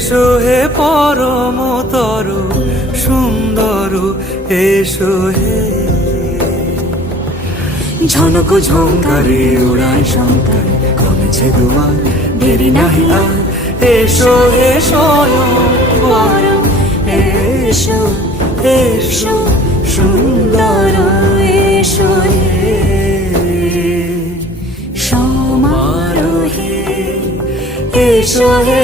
এসো হে পরমতর সুন্দর, এসো হে। ঝনক ঝঙ্কারে উড়ায় শঙ্কার, কমেছে দুয়ার, দেরি নাহি আর। এসো হে স্বয়ং বর, এসো এসো সুন্দর, এসো হে সমারোহে। এসো হে